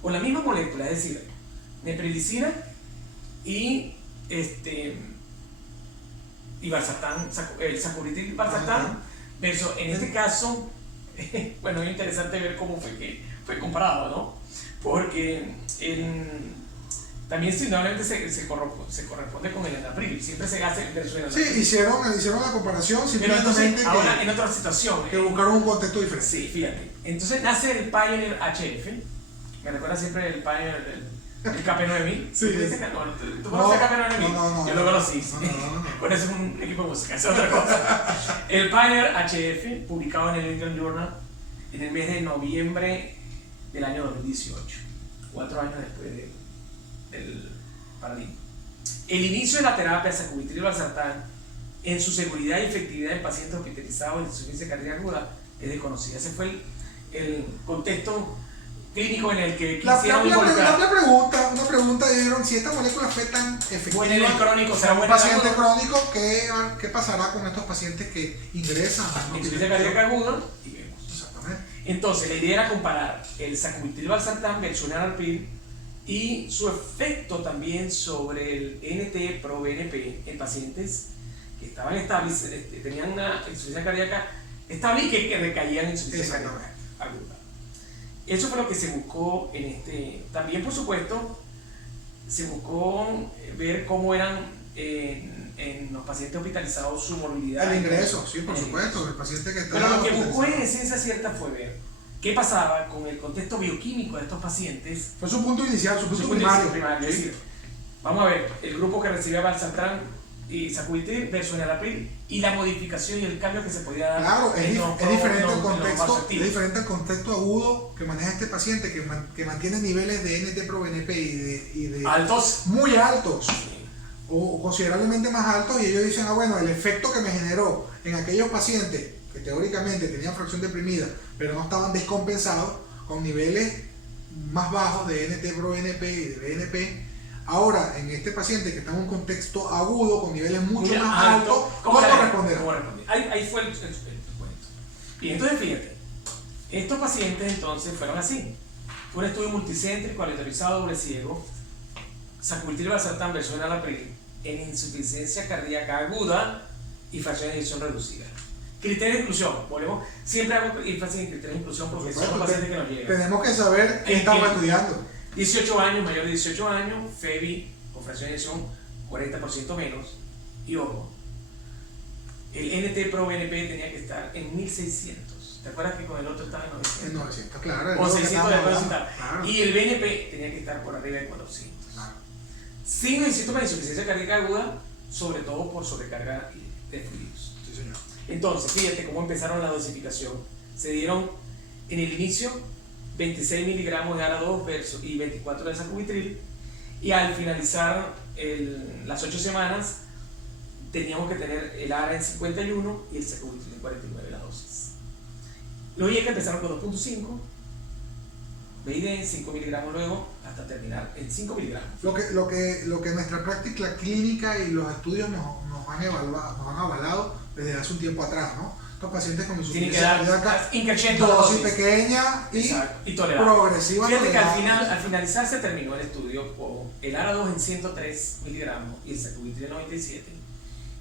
con la misma molécula, es decir, neprilicina y valsartán, el sacubitril y valsartán, versus en este caso, bueno, es interesante ver cómo fue que fue comparado, ¿no? Porque también indudablemente se corresponde con el enapril, siempre se hace versus el enapril. Sí, hicieron la comparación, pero entonces, ahora en otra situación, que buscaron un contexto diferente. Sí, fíjate. Entonces nace el Pioneer HF, me recuerda siempre el Pioneer el KP9000. Sí. ¿Tú conoces el KP9000? No. Yo lo conocí. No. Bueno, eso es un equipo de música, es otra cosa. El Pioneer HF, publicado en el New England Journal en el mes de noviembre del año 2018, 4 años después del paradigma. El inicio de la terapia sacubitril y valsartán en su seguridad y efectividad en pacientes hospitalizados en insuficiencia cardíaca aguda es desconocida. Ese fue el contexto clínico en el que quisieron involucrar. Una pregunta dijeron, si esta molécula fue tan efectiva en el crónico, o sea, en un paciente crónico, ¿qué pasará con estos pacientes que ingresan en insuficiencia cardíaca aguda? Y vemos. Exactamente. Entonces, la idea era comparar el sacubitril valsartán versus enalapril y su efecto también sobre el NT-proBNP en pacientes que estaban estables, tenían una insuficiencia cardíaca estable y que recaían en insuficiencia cardíaca aguda. Eso fue lo que se buscó también, por supuesto, se buscó ver cómo eran en los pacientes hospitalizados su morbilidad. El ingreso, sí, por supuesto, el paciente que estaba. Pero lo que buscó en esencia cierta fue ver qué pasaba con el contexto bioquímico de estos pacientes. Fue su punto inicial, su punto primario. Es decir, vamos a ver el grupo que recibía valsartán y sacubitril versus enalapril y la modificación y el cambio que se podía dar. Claro, es diferente el contexto agudo que maneja este paciente, que mantiene niveles de NT-proBNP y de altos, muy altos, o considerablemente más altos, y ellos dicen, bueno, el efecto que me generó en aquellos pacientes que teóricamente tenían fracción deprimida, pero no estaban descompensados, con niveles más bajos de NT-proBNP y de BNP. Ahora, en este paciente que está en un contexto agudo, con niveles mucho más altos, ¿cómo responderá? Ahí fue el cuento. Y entonces, fíjate, estos pacientes entonces fueron así. Fue un estudio multicéntrico, aleatorizado, doble ciego, sacubitril valsartán versus enalapril en insuficiencia cardíaca aguda y fracción de eyección reducida. Criterio de inclusión, volvemos, siempre hago énfasis en criterios de inclusión porque son los pacientes que nos llegan. Tenemos que saber qué estamos estudiando. 18 años, mayor de 18 años, FEBI con fracción de eyección 40% menos. Y ojo, el NT-proBNP tenía que estar en 1600. ¿Te acuerdas que con el otro estaba en 900? En 900, claro. O 600 de claro. Y el BNP tenía que estar por arriba de 400. Claro. Sin síntomas de insuficiencia cardíaca aguda, sobre todo por sobrecarga de fluidos. Sí, señor. Entonces, fíjate cómo empezaron la dosificación. Se dieron en el inicio 26 miligramos de ARA2 y 24 de sacubitril, y al finalizar las 8 semanas teníamos que tener el ARA en 51 y el sacubitril en 49 la dosis. Los IECA empezaron con 2.5, BID 5 miligramos luego, hasta terminar en 5 miligramos. Lo que nuestra práctica clínica y los estudios nos han avalado desde hace un tiempo atrás, ¿no? Estos pacientes con tienen que dar dosis pequeña y tolerable. Progresiva. Fíjate que al finalizar se terminó el estudio con el ARA2 en 103 miligramos y el sacubitril en 97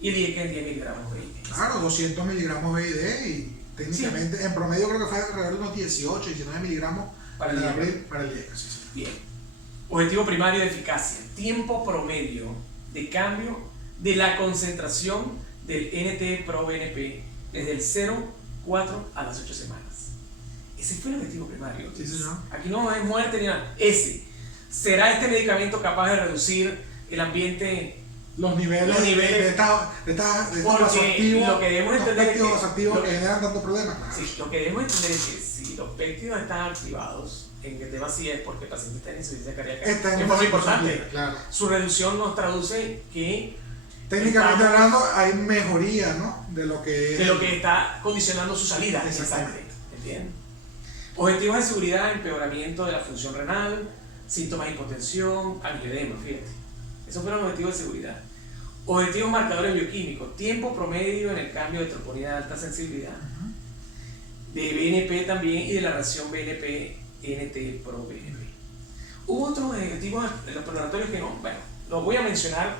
y el IECA en 10 miligramos BID. Claro, 200 miligramos BID y técnicamente en promedio creo que fue alrededor de unos 18, 19 miligramos para el IECA. Sí. Bien. Objetivo primario de eficacia: tiempo promedio de cambio de la concentración del NT-proBNP desde el 0,4 a las 8 semanas. Ese fue el objetivo primario. Sí, señor. Aquí no hay muerte ni nada. ¿Será este medicamento capaz de reducir el ambiente? Los niveles de estos vasoactivos, lo que debemos entender es vasoactivos que generan tanto problema. Sí, lo que debemos entender es que si los péptidos están activados en D-vacía es porque el paciente está en insuficiencia cardíaca. Es muy importante. Claro. Su reducción nos traduce que técnicamente hablando hay mejoría, ¿no? de lo que está condicionando su salida. Exactamente. ¿Entienden? Objetivos de seguridad: empeoramiento de la función renal, síntomas de hipotensión, angioedema, fíjate. Esos fueron los objetivos de seguridad. Objetivos marcadores bioquímicos: tiempo promedio en el cambio de troponina de alta sensibilidad, de BNP también y de la reacción BNP-NT-proBNP. Hubo otros objetivos en los exploratorios que no, bueno, los voy a mencionar,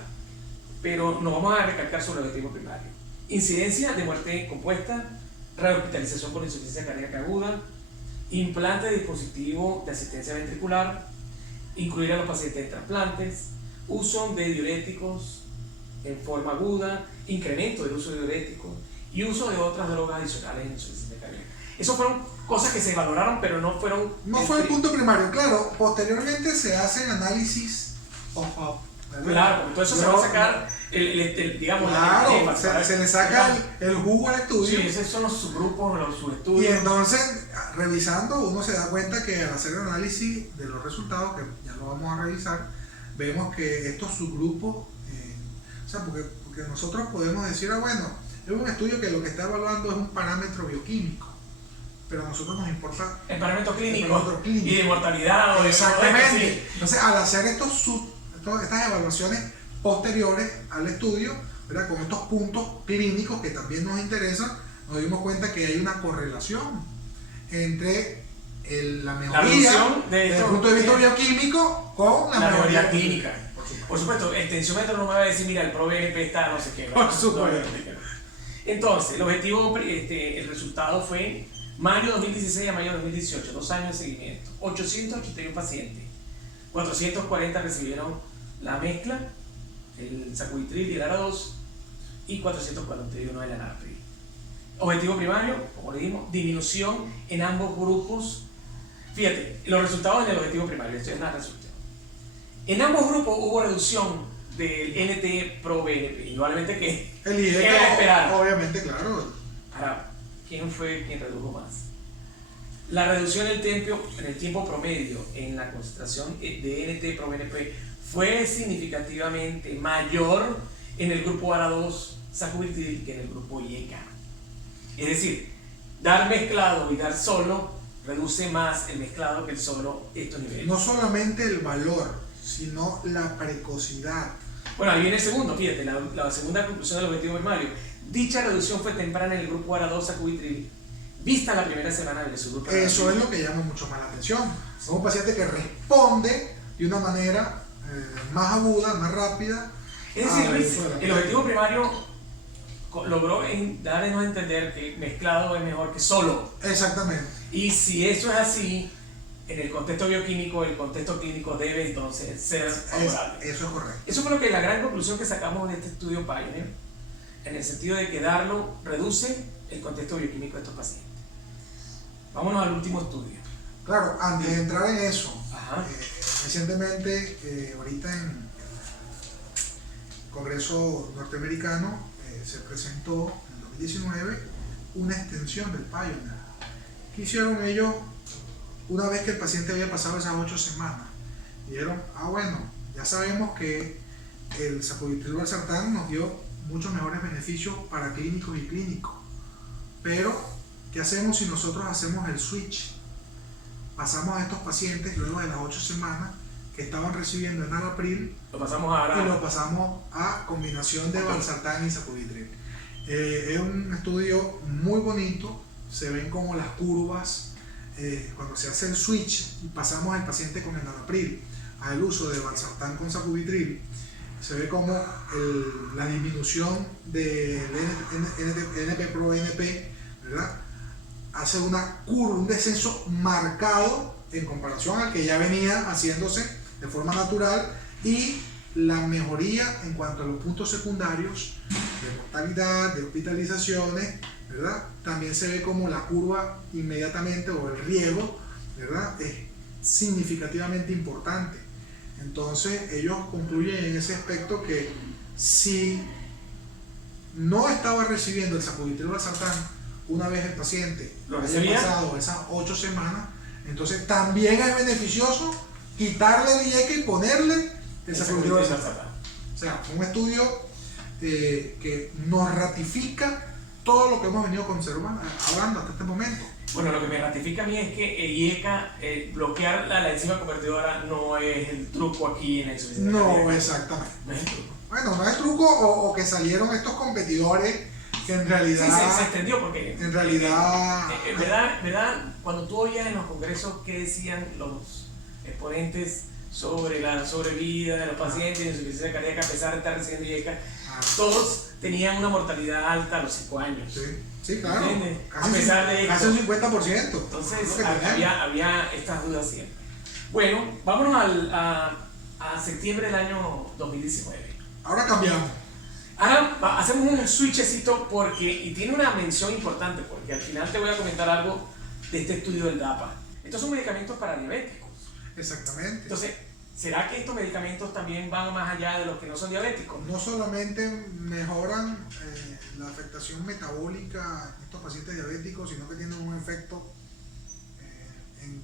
pero nos vamos a recalcar sobre el objetivo primario. Incidencia de muerte compuesta, rehospitalización por insuficiencia cardíaca aguda, implante de dispositivo de asistencia ventricular, incluir a los pacientes de trasplantes, uso de diuréticos en forma aguda, incremento del uso de diuréticos y uso de otras drogas adicionales en insuficiencia cardíaca. Esas fueron cosas que se valoraron, pero no fueron... No fue el punto primario, claro. Posteriormente se hacen análisis off-up. Claro, porque todo eso se va a sacar, digamos, claro, se le saca el jugo al estudio. Sí, esos son los subgrupos, los subestudios. Y entonces, revisando, uno se da cuenta que al hacer el análisis de los resultados, que ya lo vamos a revisar, vemos que estos subgrupos, o sea, porque nosotros podemos decir, bueno, es un estudio que lo que está evaluando es un parámetro bioquímico, pero a nosotros nos importa el parámetro clínico y de mortalidad. Exactamente. Sí. Entonces, al hacer estas evaluaciones posteriores al estudio, ¿verdad? Con estos puntos clínicos que también nos interesan, nos dimos cuenta que hay una correlación entre la mejoría desde el punto de vista bioquímico con la mejoría clínica. Por supuesto, el tensiómetro no me va a decir, mira, el proBNP está no sé qué. Por supuesto. Entonces, el objetivo, el resultado fue mayo 2016 a mayo 2018, 2 años de seguimiento, 881 pacientes, 440 recibieron la mezcla, el sacubitril y el ARA2, y 441 el enalapril. Objetivo primario, como le dijimos, disminución en ambos grupos. Fíjate, los resultados en el objetivo primario, esto es una resolución. En ambos grupos hubo reducción del NT-proBNP, igualmente que el IECA, esperar. Obviamente, claro. Ahora, ¿quién fue quien redujo más? La reducción en el tiempo promedio en la concentración de NT-proBNP fue significativamente mayor en el grupo ARA2 sacubitril que en el grupo IECA. Es decir, dar mezclado y dar solo reduce más el mezclado que el solo estos niveles. No solamente el valor, sino la precocidad. Bueno, ahí viene el segundo, fíjate, la segunda conclusión del objetivo primario. Dicha reducción fue temprana en el grupo ARA2 sacubitril, vista la primera semana del subgrupo. Eso es lo que llama mucho más la atención. Es un paciente que responde de una manera más aguda, más rápida. Es decir, Luis, el objetivo primario logró darnos a entender que mezclado es mejor que solo. Exactamente. Y si eso es así, en el contexto bioquímico, el contexto clínico debe entonces ser favorable. Eso es correcto. Eso fue lo que la gran conclusión que sacamos de este estudio Pioneer, en el sentido de que darlo reduce el contexto bioquímico de estos pacientes. Vámonos al último estudio. Claro, antes de entrar en eso, recientemente, ahorita en el Congreso norteamericano, se presentó en 2019 una extensión del Pioneer. ¿Qué hicieron ellos una vez que el paciente había pasado esas 8 semanas? Dijeron, bueno, ya sabemos que el sacubitril valsartán nos dio muchos mejores beneficios para clínicos y clínicos, pero ¿Qué hacemos si nosotros hacemos el switch? Pasamos a estos pacientes luego de las 8 semanas que estaban recibiendo enalapril Lo pasamos ahora. y lo pasamos a combinación de valsartán y sacubitril. Es un estudio muy bonito, se ven como las curvas cuando se hace el switch y pasamos al paciente con enalapril al uso de valsartán con sacubitril. Se ve como la disminución del NP-proBNP, ¿verdad? Hace una curva, un descenso marcado en comparación al que ya venía haciéndose de forma natural, y la mejoría en cuanto a los puntos secundarios de mortalidad, de hospitalizaciones, ¿verdad? También se ve como la curva inmediatamente, o el riego, ¿verdad? Es significativamente importante. Entonces ellos concluyen en ese aspecto que si no estaba recibiendo el sacubitril valsartán una vez el paciente ¿Lo haya recibía? pasado esas 8 semanas, entonces también es beneficioso quitarle el IECA y ponerle el sacubitril valsartán. O sea, un estudio que nos ratifica todo lo que hemos venido hablando hasta este momento. Bueno, lo que me ratifica a mí es que IECA, bloquear la enzima convertidora no es el truco aquí en la insuficiencia No, cardíaca. exactamente. No es el truco. Bueno, no es truco, o que salieron estos competidores que en realidad... Sí, se extendió porque... En realidad... ¿verdad? Cuando tú oías en los congresos qué decían los exponentes sobre la sobrevida de los pacientes de insuficiencia cardíaca a pesar de estar recibiendo IECA, todos tenían una mortalidad alta a los 5 años. Sí, claro. A pesar de casi un 50%. Entonces había estas dudas siempre. Bueno, vámonos a septiembre del año 2019. Ahora cambiamos. Ahora hacemos un switchecito y tiene una mención importante, porque al final te voy a comentar algo de este estudio del DAPA. Estos son medicamentos para diabéticos. Exactamente. Entonces, ¿será que estos medicamentos también van más allá de los que no son diabéticos? No solamente mejoran la afectación metabólica en estos pacientes diabéticos, sino que tienen un efecto en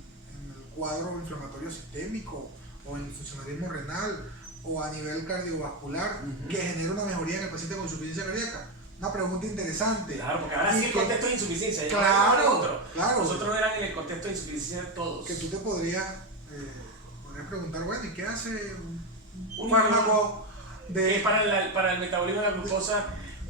el cuadro inflamatorio sistémico, o en el funcionalismo renal, o a nivel cardiovascular, que genera una mejoría en el paciente con insuficiencia cardíaca. Una pregunta interesante. Claro, porque ahora sí el contexto de insuficiencia. Claro. Nosotros no eran en el contexto de insuficiencia de todos. Que tú te podrías preguntar, bueno, ¿y qué hace un fármaco para el metabolismo de la glucosa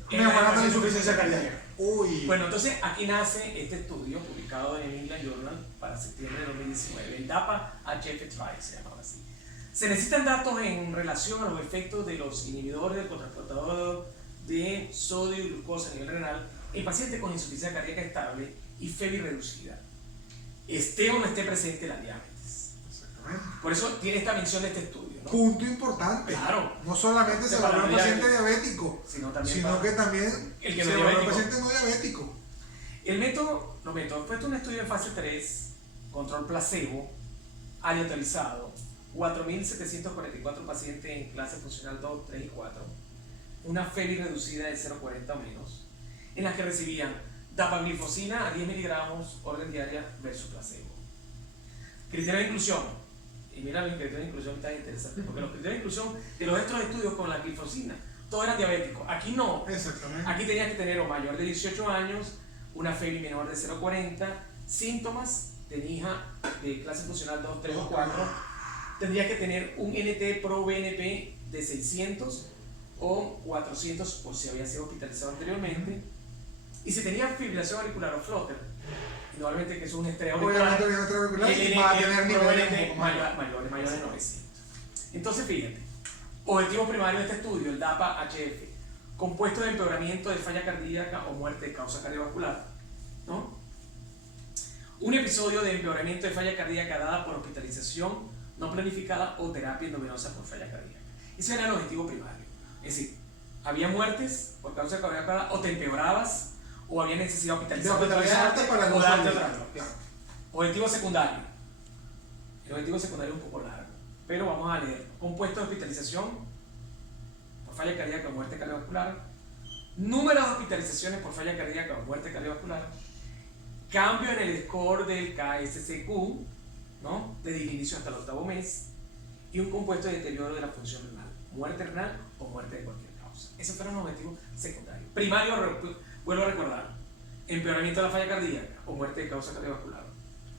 mejorando la insuficiencia cardíaca? Uy. Bueno, entonces aquí nace este estudio publicado en el England Journal para septiembre de 2019, el DAPA-HF Trial se llamaba así. Se necesitan datos en relación a los efectos de los inhibidores del cotransportador de sodio y glucosa a nivel renal en pacientes con insuficiencia cardíaca estable y FEBI reducida, esté o no esté presente la diabetes. Exactamente. Por eso tiene esta mención de este estudio, ¿no? Punto importante. Claro. No solamente se valora al paciente diabético, sino que también el que se no valora al diabético. paciente no diabético. Los métodos, fue un estudio en fase 3, control placebo, aleatorizado, 4.744 pacientes en clase funcional 2, 3 y 4, una FEBI reducida de 0,40 o menos, en las que recibían dapaglifosina a 10 miligramos orden diaria versus placebo. Criterio de inclusión. Y mira, los criterios de inclusión están interesantes, porque los criterios de inclusión de los otros estudios con la glifosina, todos eran diabéticos. Aquí no. Exactamente. Aquí tenías que tener o mayor de 18 años, una FEBI menor de 0,40, síntomas, tenía de clase funcional 2, 3 o 4, tendrías que tener un NT-proBNP de 600 o 400 por si había sido hospitalizado anteriormente, y si tenía fibrilación auricular o flutter, indudablemente que es un estrés auricular, va a tener niveles mayores de 900. Entonces fíjate, objetivo primario de este estudio, el DAPA-HF, compuesto de empeoramiento de falla cardíaca o muerte de causa cardiovascular, ¿no? Un episodio de empeoramiento de falla cardíaca dada por hospitalización no planificada o terapia endovenosa por falla cardíaca. Ese era el objetivo primario. Es decir, había muertes por causa cardíaca o te empeorabas o había necesidad de hospitalizarte para o darte otra droga. droga. Objetivo secundario. El objetivo secundario es un poco largo, pero vamos a leer. Compuesto de hospitalización por falla cardíaca o muerte cardiovascular, número de hospitalizaciones por falla cardíaca o muerte cardiovascular, cambio en el score del KSCQ, ¿no? Desde el inicio hasta el 8º mes, y un compuesto de deterioro de la función renal, muerte renal o muerte de cualquier causa. Esos fueron los objetivos secundarios. Primario, vuelvo a recordar, empeoramiento de la falla cardíaca o muerte de causa cardiovascular.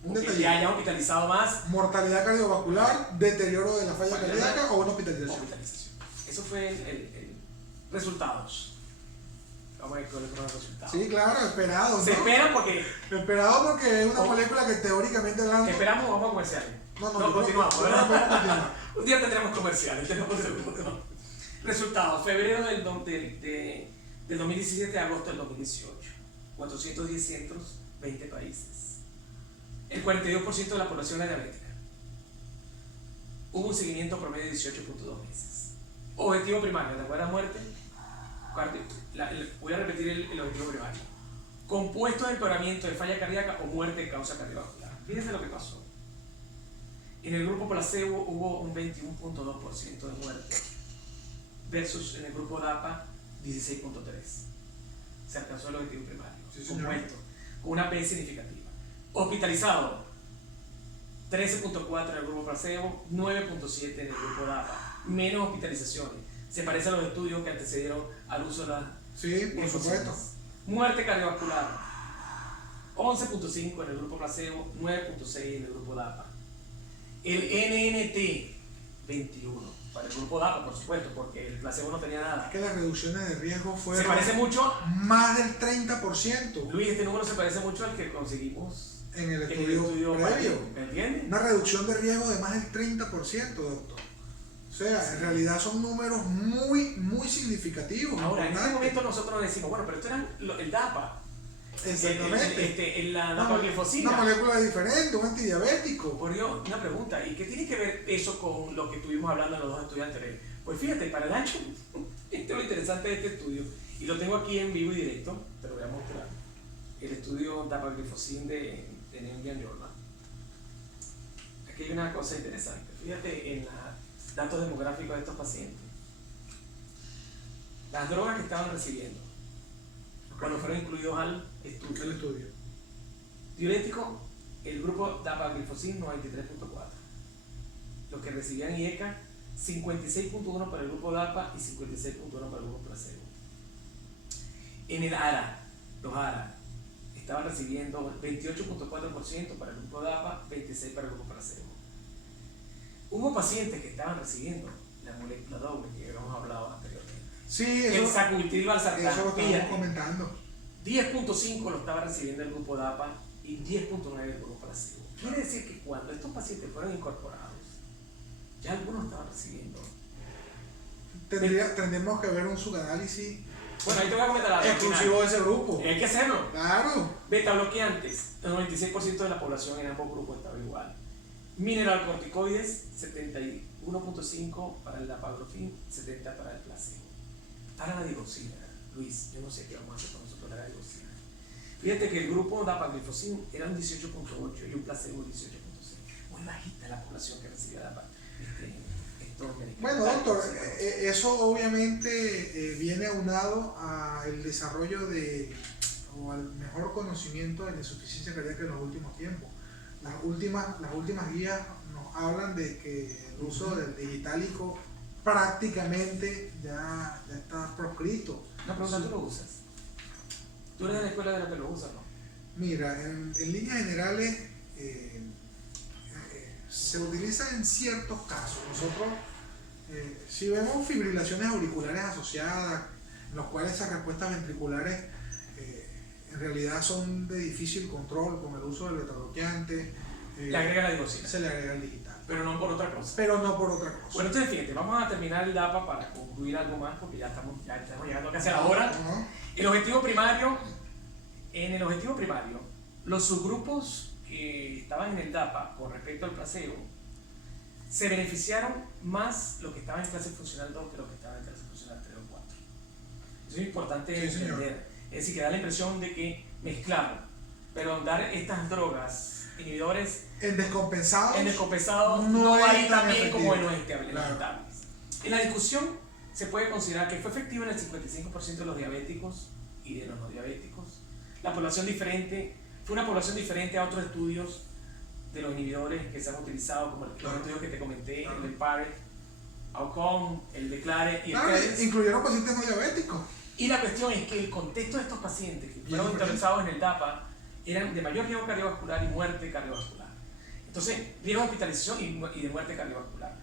Un Que detalle. hayan hospitalizado más. Mortalidad cardiovascular, deterioro de la falla cardíaca o una hospitalización. Eso fue el resultados. Vamos a ver cuáles fueron los resultados. Sí, claro, esperado, ¿no? Se espera porque... Esperado porque es una película que teóricamente hablando... Esperamos, vamos a comerciales. No, continuamos. no, no podemos continuar. Un día tendremos comerciales. Resultados. Febrero del 2017 a agosto del 2018. 410 centros, 20 países. El 42% de la población era diabética. Hubo un seguimiento promedio de 18.2 meses. Objetivo primario, después de la muerte. Voy a repetir el objetivo primario. Compuesto de empeoramiento de falla cardíaca o muerte de causa cardiovascular. Fíjense lo que pasó. En el grupo placebo hubo un 21.2% de muerte versus en el grupo DAPA 16.3%. Se alcanzó el objetivo primario. Sí, compuesto, con una P significativa. Hospitalizado 13.4% en el grupo placebo, 9.7% en el grupo DAPA. Menos hospitalizaciones. Se parece a los estudios que antecedieron al uso de las... Sí, por supuesto. Muerte cardiovascular 11.5 en el grupo placebo, 9.6 en el grupo DAPA. El NNT 21 para el grupo DAPA, por supuesto, porque el placebo no tenía nada. Que las reducciones de riesgo fueron Se parece mucho, más del 30%. Luis, este número se parece mucho al que conseguimos en el estudio previo. ¿Me entiendes? Una reducción de riesgo de más del 30%, doctor. O sea, en realidad son números muy significativos. Ahora, en este momento nosotros decimos, bueno, pero esto era el DAPA. Exactamente. La dapaglifosina. Una molécula diferente, un antidiabético. Por Dios, una pregunta, ¿y qué tiene que ver eso con lo que estuvimos hablando en los dos estudios anteriores? Pues fíjate, para el año, esto es lo interesante de este estudio, y lo tengo aquí en vivo y directo, te lo voy a mostrar. El estudio dapaglifosina de New England Journal. Aquí hay una cosa interesante. Fíjate en los datos demográficos de estos pacientes. Las drogas que estaban recibiendo cuando fueron incluidos al estudio. El estudio. Diurético, el grupo dapaglifosina 93.4. Los que recibían IECA, 56.1 para el grupo DAPA y 56.1 para el grupo placebo. En el ARA, los ARA estaban recibiendo 28.4% para el grupo DAPA, 26% para el grupo placebo. Hubo pacientes que estaban recibiendo la molécula doble que habíamos hablado anteriormente. Sí, el sacubitril valsartán. Eso lo estábamos comentando. 10.5 lo estaba recibiendo el grupo DAPA y 10.9 el grupo placebo. Quiere decir que cuando estos pacientes fueron incorporados, ya algunos estaban recibiendo. Tendremos que ver un subanálisis. Bueno, ahí te voy a comentar algo. Exclusivo de ese grupo. Hay que hacerlo. Claro. Beta bloqueantes, el 96% de la población en ambos grupos estaba igual. Mineral corticoides, 71.5 para el dapagliflozin, 70 para el placebo. Para la digoxina, Luis, yo no sé qué vamos a hacer con nosotros la digoxina. Fíjate que el grupo dapagliflozin era un 18.8 y un placebo 18.6. Muy bajita la población que recibía estos medicamentos. Bueno, doctor, eso obviamente viene aunado al desarrollo o al mejor conocimiento de la insuficiencia cardíaca en los últimos tiempos. Las últimas guías nos hablan de que el uso del digitálico prácticamente ya está proscrito. Una pregunta, ¿tú lo usas? ¿Tú eres de la escuela de la que lo usas, no? Mira, en líneas generales se utiliza en ciertos casos. Nosotros, si vemos fibrilaciones auriculares asociadas, en los cuales esas respuestas ventriculares en realidad son de difícil control con el uso del betabloqueante, Le agrega la digoxina. se le agrega el digital. Pero no por otra cosa. Pero no por otra cosa. Bueno, entonces fíjate, vamos a terminar el DAPA para concluir algo más, porque ya estamos llegando casi a la hora. El objetivo primario, en el objetivo primario, los subgrupos que estaban en el DAPA con respecto al placebo, se beneficiaron más los que estaban en clase funcional 2 que los que estaban en clase funcional 3 o 4. Eso es importante entender. Es decir, que da la impresión de que mezclaron, pero dar estas drogas inhibidores en descompensados no va a ir tan tan bien efectivo. como en los estables. Claro. En la discusión se puede considerar que fue efectivo en el 55% de los diabéticos y de los no diabéticos. La población diferente fue una población diferente a otros estudios de los inhibidores que se han utilizado, como los estudios que te comenté, el del PARE, AUCOM, el DECLARE y el Claro, CREDES. incluyeron pacientes no diabéticos. Y la cuestión es que el contexto de estos pacientes que fueron interesados en el DAPA eran de mayor riesgo cardiovascular y muerte cardiovascular. Entonces, riesgo de hospitalización y de muerte cardiovascular.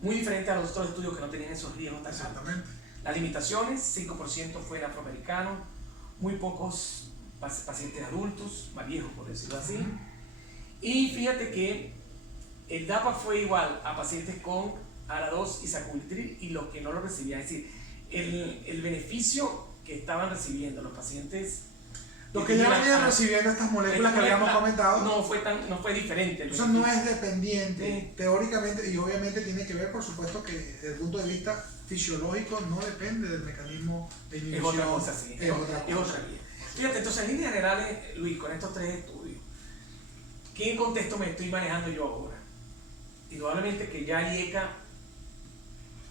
Muy diferente a los otros estudios que no tenían esos riesgos tan altos. Exactamente. Las limitaciones, 5% fue en afroamericanos, muy pocos pacientes adultos, más viejos por decirlo así. Y fíjate que el DAPA fue igual a pacientes con ARA2 y sacubitril y los que no lo recibían. Es decir, el beneficio que estaban recibiendo los pacientes... Los que ya venían recibiendo estas moléculas que habíamos comentado. No fue diferente. Eso no es dependiente, teóricamente, y obviamente tiene que ver, por supuesto, que desde el punto de vista fisiológico no depende del mecanismo de inhibición. Es otra cosa, sí. Es otra cosa. Fíjate, entonces en líneas generales, Luis, con estos 3 estudios, ¿qué contexto me estoy manejando yo ahora? Indudablemente que ya IECA,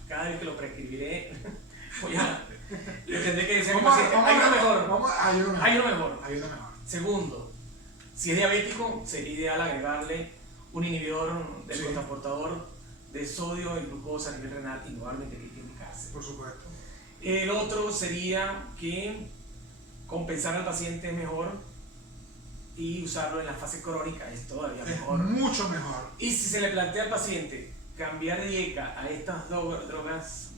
cada vez que lo prescribiré, voy a... Le tendré que decir a mi paciente, hay uno mejor. Hay uno mejor. Segundo, si es diabético, sería ideal agregarle un inhibidor del cotransportador de sodio y glucosa a nivel renal, indudablemente que hay que indicarse. Por supuesto. El otro sería que compensar al paciente mejor y usarlo en la fase crónica es todavía mejor. Mucho mejor. Y si se le plantea al paciente cambiar de IECA a estas drogas,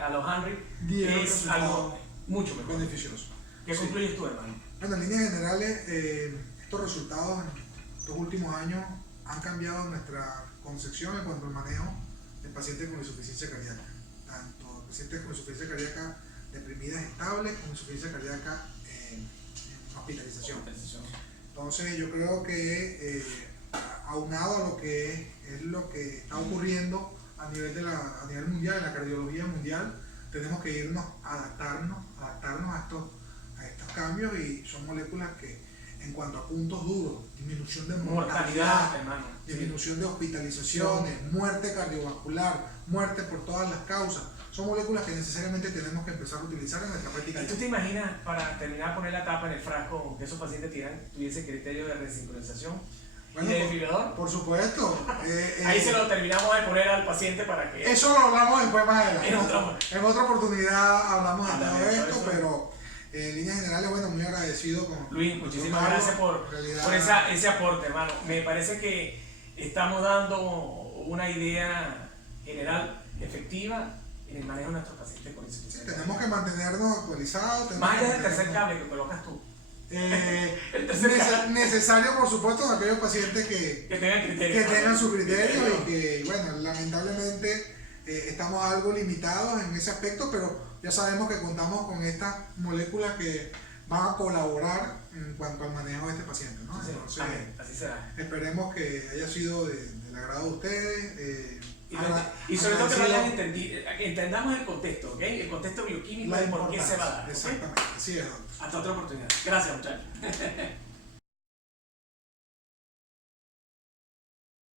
a los Henry, es algo mucho mejor. Beneficioso. ¿Qué concluyes tú, hermano? Bueno, en líneas generales, estos resultados en estos últimos años han cambiado nuestra concepción en cuanto al manejo de pacientes con insuficiencia cardíaca. Tanto pacientes con insuficiencia cardíaca deprimidas estables como insuficiencia cardíaca en hospitalización. Entonces yo creo que aunado a lo que es lo que está ocurriendo a nivel mundial, en la cardiología mundial, tenemos que irnos a adaptarnos a estos cambios, y son moléculas que en cuanto a puntos duros, disminución de mortalidad, hermano, disminución de hospitalizaciones, muerte cardiovascular, muerte por todas las causas, son moléculas que necesariamente tenemos que empezar a utilizar en nuestra práctica. ¿Y tú te imaginas, para terminar, poner la tapa en el frasco que esos pacientes tuviese criterio de resincronización? Bueno, ¿y de desfibrilador? Por supuesto. Ahí se lo terminamos de poner al paciente para que... Eso lo hablamos después más adelante. En otra oportunidad hablamos de todo esto, pero en líneas generales, bueno, muy agradecido con Luis, muchísimas gracias por ese aporte, hermano. Me parece que estamos dando una idea general efectiva en el manejo de nuestros pacientes con insuficiencia. Sí, tenemos que mantenernos actualizados. Más allá del tercer cable que colocas tú. Necesario, por supuesto, en aquellos pacientes que tengan criterio, que tengan su criterio, y que, bueno, lamentablemente estamos algo limitados en ese aspecto, pero ya sabemos que contamos con estas moléculas que van a colaborar en cuanto al manejo de este paciente, ¿no? Sí, entonces, así será. Esperemos que haya sido del agrado de ustedes. Y sobre todo que lo hayan entendido, que entendamos el contexto, ¿ok? El contexto bioquímico de por qué se va a dar. ¿Okay? Exactamente, así es. Hasta otra oportunidad. Gracias, muchachos.